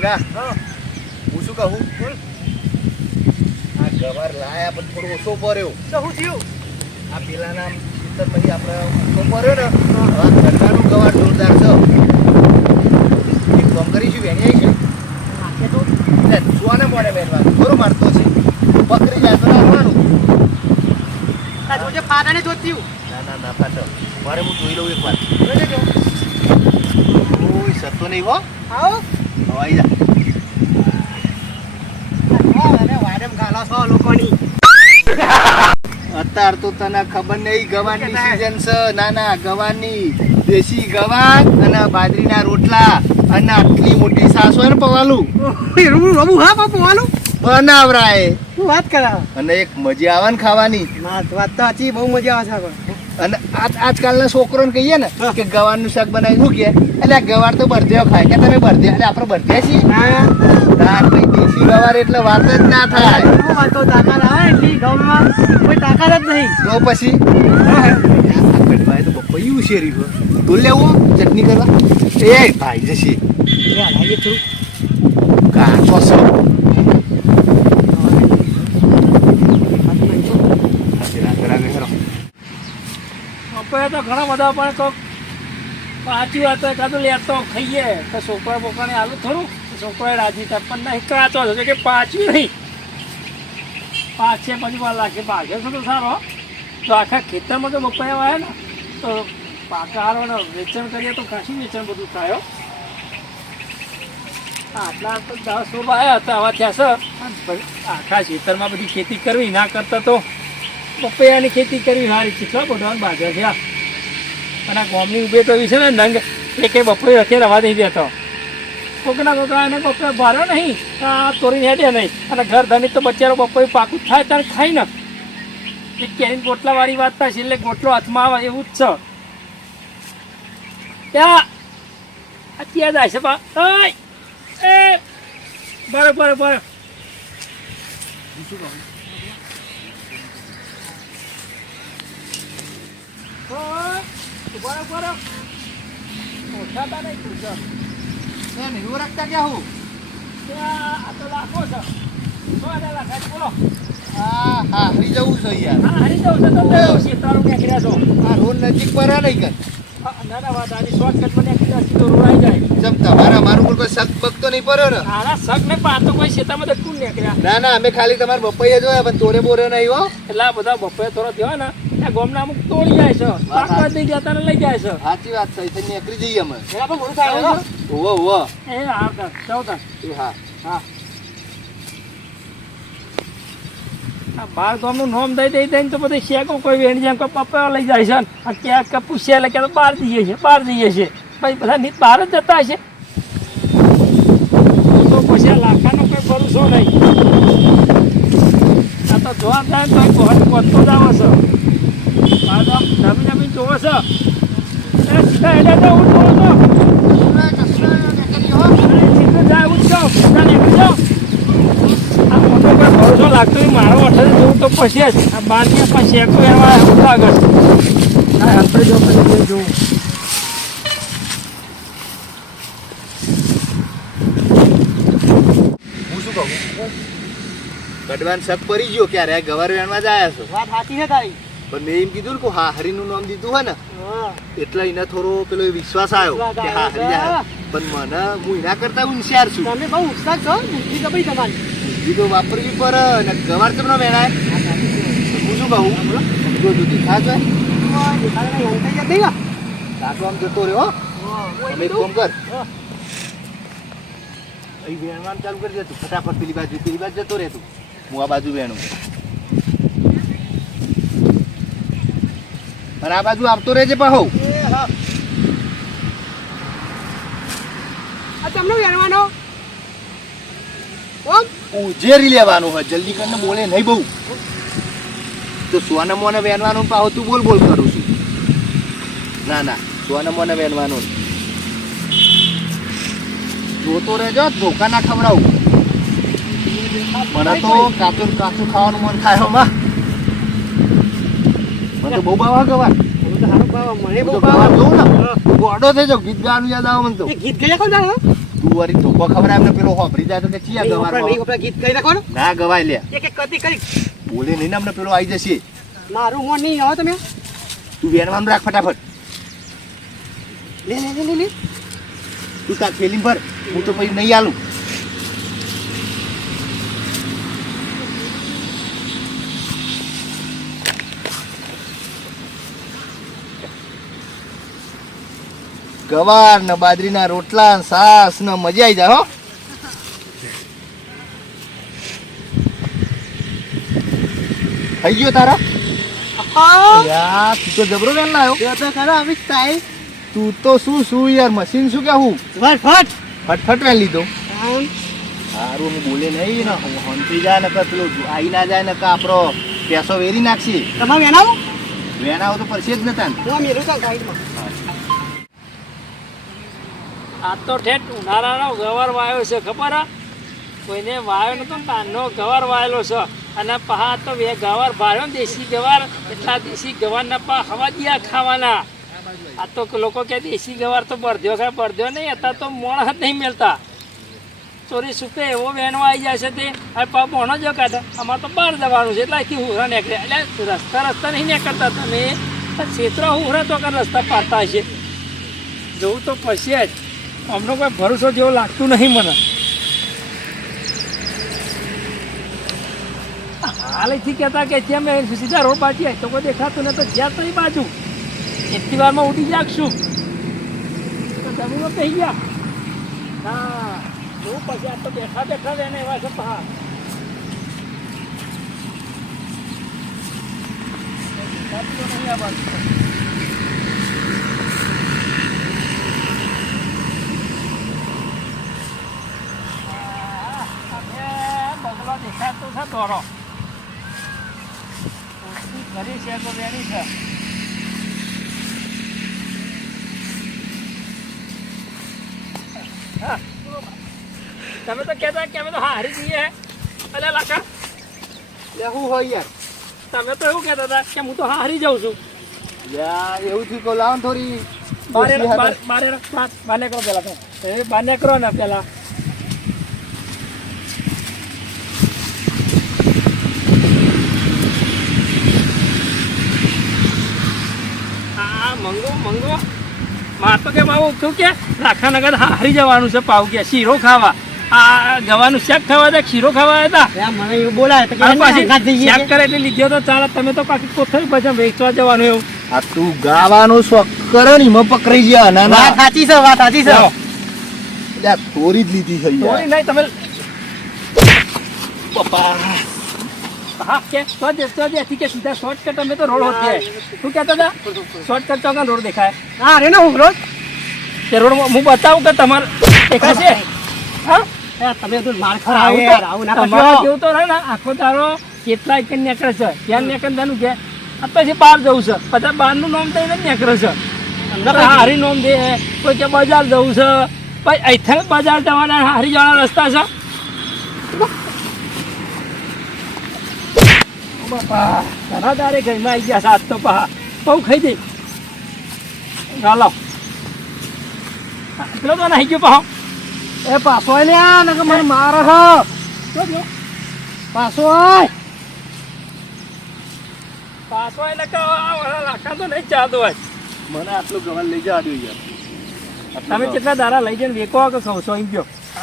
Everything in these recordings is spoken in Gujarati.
ભૂંગા હું શું કહું? આ ગવાર લાયા પણ થોડો ઓછો પડ્યો શું થયું આ પેલાના ચિત્તર પછી આપણે ઓછો પડ્યો ને આ ઘરડાનું ગવાર જોરદાર છે. એક કામ કરીશું એની આવી છે સુવાને મોડે બેનવાનું બરો મારતો છે. બકરી જાય તો રાખવાનું જોજે ફાટાને જોત્યું ના ના ના પાછો મારે હું જોઈ લઉં એક વાર. જોઈ લેજો ઓય સતો નહીં હો. આવો. છો લોકોની અત્યાર તો તને ખબર નહીં ગવારની સિઝન છે. નાના ના ગવાની દેશી ગવાન અને બાજરીના રોટલા અને આટલી મોટી સાસુ ને પવાલું. રમું હા પવાલું બનાવરાય શું વાત કરા અને એક મજા આવે ને ખાવાની. વાત તો સાચી બહુ મજા આવે છે અને આજ આજકાલના છોકરોને કહીએ ને કે ગવારનું શાક બનાવી શું કે એટલે આ ગવાર તો બરધ્યો ખાય. કે તમે બરધ્યા એટલે આપણે બરધ્યા છીએ? ભાઈ દેશી ગવાર એટલે વાત જ ના થાય. શું તો તાકાત આવે એટલી ગામમાં કોઈ તાકાત જ નહીં. તો પછી? ભાઈ તો બપૈયું ઉશેરી તો લેવું ચટણી કરવા? એ ભાઈ જશે. લે લાવીએ આપણે તો ઘણા બધા પણ કોઈક સાચી વાત હોય કાં તો લેતો ખાઈએ. તો છોકરા બોકરાને આલું થોડું. છોકરાએ રાજી થાય. પણ નહીં કાચો છે કે પાછું નહીં. પાંચ છે પછી વાર લાગે. ભાગે છે તો સારો. તો આખા ખેતરમાં તો બપાયા આવે ને. તો પાકા હારો વેચાણ કરીએ તો કાશી વેચાણ બધું થાય આટલા તો દસ સોબા આવ્યા હતા. આવા થયા છે. આખા ખેતરમાં બધી ખેતી કરવી ના કરતા તો પપૈયાની ખેતી કરવી સારી કેટલા બધા બાજા છે અને આ ગોમની ઉભે તો છે ને, નંગ. એકે બપોરે રખે રવા નહીં દેતો. કોકના કોકના એને બપોરે ભારો નહીં આ તોરીને હેડે નહીં. અને ઘર ધની તો બચારો બપોરે પાકું થાય ત્યારે ખાઈ ને. એ કેરીને ગોટલાવાળી વાત થાય છે, એટલે ગોટલો હાથમાં આવે એવું જ છે. ત્યાં અત્યારે છે, બા! એ બરો બરો. ઓય! બરો બરો ઓછાતા નહીં પૂછો એવું રાખતા ક્યાં હું લાખો છે સો લાખ બોલો હા હા હરી જવું છે યાર હા હારી જાઉં છે તમે કર્યા છો આ રોડ નજીક પર નહીં કર ના ના વાત આની શોર્ટકટમાં નીકળ્યા સીધો રોડાઈ જાય જમ તમારા મારું કોઈ કોઈ શક બક તો નહીં પડ્યો ને આના શક ને પા તો કોઈ શેતામાં તો કુલ નીકળ્યા ના ના અમે ખાલી તમારા બપૈયા જોયા પણ તોરે બોરે નહીં હો એટલે આ બધા બપૈયા થોડો થયો ને ગોમના અમુક તોડી જાય છે. પાકવા દઈ ગયા તને લઈ જાય છે. સાચી વાત છે અહીંથી નીકળી જઈએ અમે. એના પણ મોડું થાય ઓવો ઓવો એ હા કર એ હા. હા. બાર ગામનું નામ દઈ દઈ દઈને તો બધી શેકો કોઈ વેણી જેમ કે પપ્પા લઈ જાય છે આ ક્યાંક કે પૂછે એટલે કે બહાર જઈએ છે બહાર જઈએ છે પછી બધા નીત બહાર જ જતા હશે. તો પછી આ લાખાનો કોઈ ભરોસો નહીં. આ તો જોવા જાય તો કોઈ વધતો જ આવે છે. બાર જમી જમીન જોવે છો. સીધા હેડે તો હું જોઉં છું. સીધું જાય હું જ સીધા નીકળી જાઓ આ મોટો કોઈ ભરોસો લાગતો મારો અઠે જોઉં તો પછી જ. આ બારની પણ શેકો એવા એવું લાગે છે. જો પછી હું ગઢવાન શક પડી ગયો ક્યારે? ગવર્મેન્ટમાં જ આવ્યા છો. વાત સાચી છે તારી. પણ મેં એમ કીધું ને કે હા હરીનું નામ દીધું હોય ને હા એટલે એને થોડો પેલો વિશ્વાસ આવ્યો કે હા આવ્યો હરી છે. જાય. પણ મને હું એના કરતા હોશિયાર છું. તમે બહુ ઉત્સાહ છો બુદ્ધિ કપડી તમારી. બુદ્ધિ તો વાપરવી પર ને ગવાર તમને વેણાય હું શું કહું? જો જો ખા જાય દેખાડે નહીં અંતર જતી કાકો આમ જતો રહ્યો હો. તમે કામ કર. અહીં વેણવાનું ચાલુ કરી દે તું. ફટાફટ પેલી બાજુ પેલી બાજુ જતો રહે તું. હું આ બાજુ વેણું અને આ બાજુ આવતો રહેજે પણ હોઉં. હા. તમને વેણવાનો ઉજેરી લેવાનું હોય જલ્દી કરીને બોલે નહીં બહુ. તો સોને મોને વેનવાનું પાહો તું બોલ બોલ કરું છું. ના ના સોને મોને વેનવાનું જોતો રહેજો ધોકા ના ખવડાવું. મને તો કાચું કાચું ખાવાનું મન થાય તો બહુ બાવા ગવા મને બહુ ગવાર જોઉં ને. ગોડો થઈ જાઉં ગીત ગાવાનું યાદ આવે મને તો. ગીત ગયા કોણ તારે તું વળી ધોકો ખબર એમને પેલો હોફરી જાય તો કે ચિયા આપણે ગીત કહી નાખો ને ગવાય લે. કે એક કતી કરી. બોલે નહીં ને અમને પેલો આવી જશે. મારું મોન નહીં આવો તમે. તું રાખ ફટાફટ. લે લે લે તું તાર ફેલિંગ ભર હું તો પછી નહીં આલું. ગવાર ને બાજરીના રોટલા ને સાસ ને મજા આવી જાય હો. થઈ ગયો તારા? યાર તું તો જબરો વેણ લાયો. તો ખરો આવી સ્ટાઈલ તું તો શું શું યાર મશીન શું કે હું? ફટ ફટ. ફટફટ વેણ લીધો. સારું હું બોલે નહીં ને હું હંતી જાય ને કે પેલું આવી ના જાય ને કે આપણો પેસો વેરી નાખશે. તમારે વેનાવો તો પડશે જ નતા મેરું કાં ગાઈડમાં. આ તો ઠેઠ ઉનાળાનો ગવાર વાયો છે, ખબર હા? કોઈને વાયો નતો ને તાનનો ગવાર વાયેલો છે. અને પહા તો બે ગવાર ભાળ્યો ને દેશી ગવાર, એટલા દેશી ગવારના પા હવા દિયા ખાવાના. આ તો લોકો કે દેશી ગવાર તો બળદ્યો ખરા, બળદ્યો નહીં હતા તો મોણ જ નહીં મેળતા. ચોરી સુપે એવો વેણો આવી જાય છે તે. આ પા મોણો જો કાઢે. અમારે તો બહાર જવાનું છે એટલે અહીંથી હુરા નીકળે. એટલે રસ્તા રસ્તા નહીં નીકળતા તમે. ક્ષેત્ર હુરા તો રસ્તા પાડતા છે જવું તો પછી જ. અમનો કોઈ ભરોસો જેવો લાગતું નહીં મને. હાલેથી કહેતા કે જ્યાં મેં સીધા રોડ બાજી આવી તો કોઈ દેખાતું ને તો જ્યાં તો એ બાજુ. એટલી વારમાં ઉડી જાગશું તો જમીનો કહી ગયા. હા જો પછી આ તો બેઠા બેઠા રહે ને એવા છે હા નહીં આ બાજુ. છે કોશિશ કરી છે તો વેરી છે તમે તો કહેતા કે અમે તો હારી જઈએ અલે લાકા લે હું હોય યાર તમે તો એવું કહેતા હતા કે હું તો હારી જાઉં છું યાર એવું થી કહું લાવ થોડી બારે મારે. બાર- બારે બાર- બાર પેલા તો એ બાને કરો ને પેલા આ મંગો મંગો માર તો કે બાબુ શું કે રાખા હારી જવાનું છે પાવ કે શીરો ખાવા. આ ગવાનું શાક ખાવા હતા શીરો ખાવા હતા મને એવું બોલાય તો પાછી અંગાત જઈએ શાક છે. કરે એટલે લીધો તો ચાલે તમે તો પાછી કોથળી પછી વેચવા જવાનું એવું. આ તું ગાવાનો શોખ કરે ને એમાં પકડાઈ ગયા. ના ના. સાચી છે વાત સાચી છે. જાઓ. લે થોડી જ લીધી છે યાર થોડી નહીં તમે પપ્પા. હા કે તો જ તો જ એથી કે સીધા શોર્ટકટ અમે તો રોડ હોતી જાય. શું કહેતા હતા? શોર્ટકટ ચોકન રોડ દેખાય. હા રે ને હું રોજ તે રોડ હું બતાવું કે તમારે દેખાશે હા? તમે તો માર ખરા આવું ના તમારા જેવું તો રહે ને આખો તારો કેટલા એક નીકળે છે? ત્યાં નીકળે તાનું કે પછી બહાર જવું છે. બધા બહારનું નામ નીકળે છે. અંદર હારી નામ દે. કોઈ કે બજાર જવું છે. પછી અહીંથી બજાર જવાના હારી જવાના રસ્તા છે. બાપા ઘણા તારે ઘરમાં આવી ગયા સાત તો પહા બહુ ખાઈ દે ચાલો પેલો તો નાહી ગયો પાહો એ પાછો આય લ્યા નકર મને મારે હ પાછો આય પાછો એટલે કે આ વાળા લાખા તો નહીં ચાલતો હોય મને આટલું ગવાન લઈ જવા યાર તમે કેટલા દારા લઈ જઈને વેકો કે છો એમ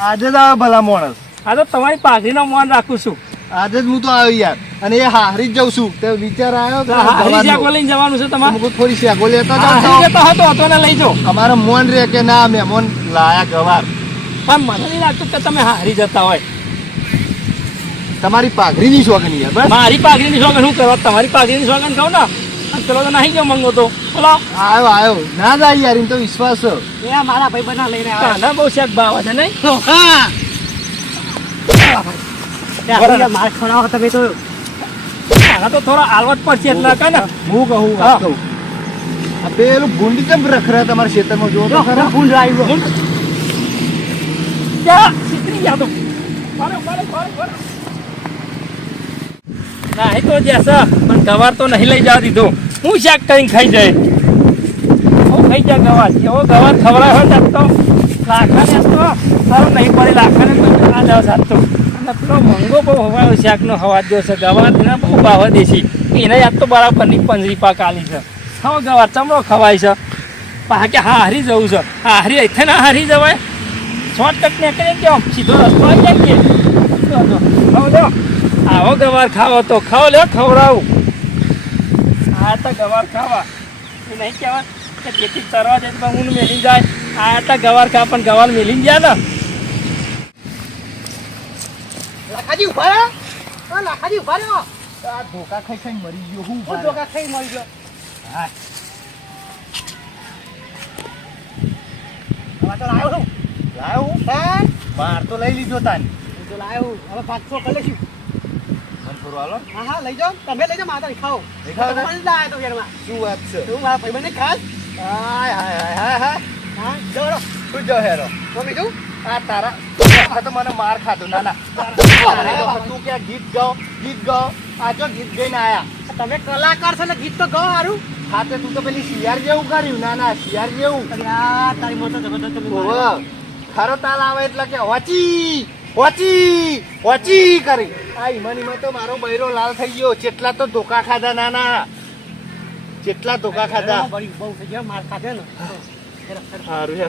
આજે જ આવે ભલા માણસ. આ તો તમારી પાઘડીનો મોન રાખું છું. આજે જ હું તો આવ્યો યાર. અને એ હારી જ જઉં છું. તે વિચાર આવ્યો કે હારી જવાનો. શાકો લઈને જવાનું છે તો તમારે? મુકું થોડી શેકો લેતો હારી જાઉં જતો હતો. હતો ને લઈ જાઓ. અમારો મોન રે કે ના મહેમાન લાયા ગવાર. પણ મને નહીં લાગતું કે તમે હારી જતા હોય. તમારી પાઘડીની શોખની યાર બસ. મારી પાઘડીની સોગન હું કરવા તમારી પાઘડીની સોગન કહું ને પેલો તો નહીં ગયો મંગો તો. બોલો. આવ્યો આવ્યો. ના જાય યાર એમ તો વિશ્વાસ એ મારા ભાઈ બના લઈને આવ્યા. ના બહુ શેક ભાવ છે નહીં? હા. ત્યાં માર ખવડાવો તમે તો આના તો થોડા આલવટ પડશે એટલે કે ને. હું કહું. વાત કહું. આ પેલું ગુંડી કેમ રખડે તમારા ખેતરમાં જો તો ખરા? ગુંડ આવ્યો. ક્યાં? સિત્રી યાદો મારે મારે મારે ના એ તો જશે પણ ગવાર તો નહીં લઈ જવા દીધો. હું શાક કરીને ખાઈ જાય? હું ખાઈ જાય ગવાર. એવો ગવાર ખવડાવ્યો તો લાખાને તો સારું નહીં પડે લાખાને તો આ દસ હાથ તો. અને પેલો મંગો બહુ હવાયો શાકનો હવા જો છે ગવાર એના બહુ ભાવ દેશી એને યાદ તો બરાબરની પંજરી પાક આલી છે. હા ગવાર ચમડો ખવાય છે. પાકે હા હારી જવું છે. હા હારી અહીંથી ના હારી જવાય. શોર્ટકટ ને કરી કેમ સીધો રસ્તો આવી જાય કે. જો, જો. આવો ગવાર ખાવો તો ખાવ લ્યો ખવડાવું. આ તો ગવાર ખાવા. એ નહીં કહેવા કે જેથી તરવા જાય તો ઊંડ મેલી જાય. આ તો ગવાર ખા પણ ગવાર મેલી ગયા ને લાખાજી ઊભા રહો. ઓ લાખાજી ઊભા રહો. આ ધોકા ખાઈ ખાઈ મરી ગયો હું હું ધોકા ખાઈ મરી ગયો. હા. હવે તો લાવ્યો હું. હા બાર તો લઈ લીધો તાન. હું તો લાવ્યો હવે પાંચસો કરી લઈશું. હા હા લઈ જાઓ. તમે લઈ જાઓ માતા ખાઓ. ખાઓ? મને લાવ્યો તો ઘેરમાં શું વાત છે? તું મારા ભાઈબંધને ખાસ? હાય હાય હાય હાય હા ચલો શું જો હેરો? તો બીજું? આ તારા આ તો મને માર ખાધો. ના ના. તું કે ગીત ગાઓ ગીત ગાઓ આ જો ગીત ગાઈને આયા. તમે કલાકાર છો ને ગીત તો ગાઓ સારું ખાતે તું તો પેલી શિયાર જેવું કર્યું. ના ના શિયાર જેવું. તારી મોટો જબરદસ્ત. ખરો તાલ આવે એટલે કે હોચી હોચી હોચી કરી. આ ઈમાનીમાં તો મારો બૈરો લાલ થઈ ગયો. જેટલા તો ધોકા ખાધા ના ના. જેટલા ધોકા ખાધા. માર ખાધે ને. સારું છે